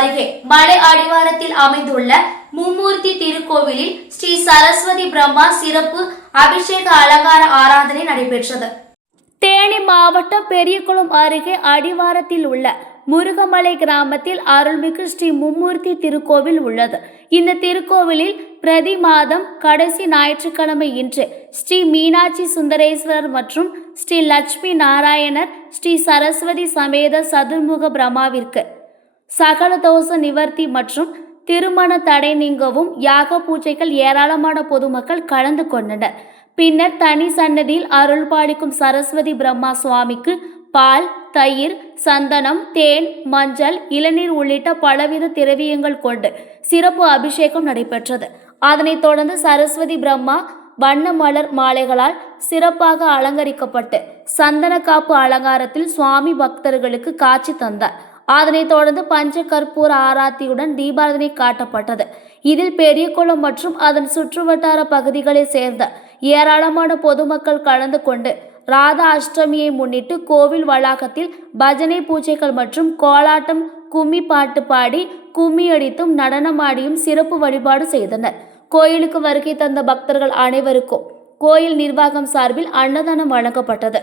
அருகே மலை அடிவாரத்தில் அமைந்துள்ள மும்மூர்த்தி திருக்கோவிலில் ஸ்ரீ சரஸ்வதி பிரம்மா சிறப்பு அபிஷேக அலங்கார ஆராதனை நடைபெற்றது. தேனி மாவட்டம் பெரியகுளம் அருகே அடிவாரத்தில் உள்ள முருகமலை கிராமத்தில் அருள்மிகு ஸ்ரீ மும்மூர்த்தி திருக்கோவில் உள்ளது. இந்த திருக்கோவிலில் பிரதி மாதம் கடைசி ஞாயிற்றுக்கிழமை இன்று ஸ்ரீ மீனாட்சி சுந்தரேஸ்வரர் மற்றும் ஸ்ரீ லட்சுமி நாராயணர் ஸ்ரீ சரஸ்வதி சமேத சதுர்முக பிரம்மாவிற்கு சகல தோஷ நிவர்த்தி மற்றும் திருமண தடை நீங்கவும் யாக பூஜைகள் ஏராளமான பொதுமக்கள் கலந்து கொண்டனர். பின்னர் தனி சன்னதியில் அருள் பாலிக்கும் சரஸ்வதி பிரம்மா சுவாமிக்கு பால், தயிர், சந்தனம், தேன், மஞ்சள், இளநீர் உள்ளிட்ட பலவித திரவியங்கள் கொண்டு சிறப்பு அபிஷேகம் நடைபெற்றது. அதனைத் தொடர்ந்து சரஸ்வதி பிரம்மா வண்ண மலர் மாலைகளால் சிறப்பாக அலங்கரிக்கப்பட்டு சந்தன காப்பு அலங்காரத்தில் சுவாமி பக்தர்களுக்கு காட்சி தந்தார். அதனைத் தொடர்ந்து பஞ்ச கற்பூர ஆராத்தியுடன் தீபாராதனை காட்டப்பட்டது. இதில் பெரியகுளம் மற்றும் அதன் சுற்றுவட்டார பகுதிகளை சேர்ந்த ஏராளமான பொதுமக்கள் கலந்து கொண்டு ராதா அஷ்டமியை முன்னிட்டு கோவில் வளாகத்தில் பஜனை பூஜைகள் மற்றும் கோலாட்டம், கும்மி பாட்டு பாடி கும்மி அடித்தும் நடனமாடியும் சிறப்பு வழிபாடு செய்தனர். கோயிலுக்கு வருகை தந்த பக்தர்கள் அனைவருக்கும் கோயில் நிர்வாகம் சார்பில் அன்னதானம் வழங்கப்பட்டது.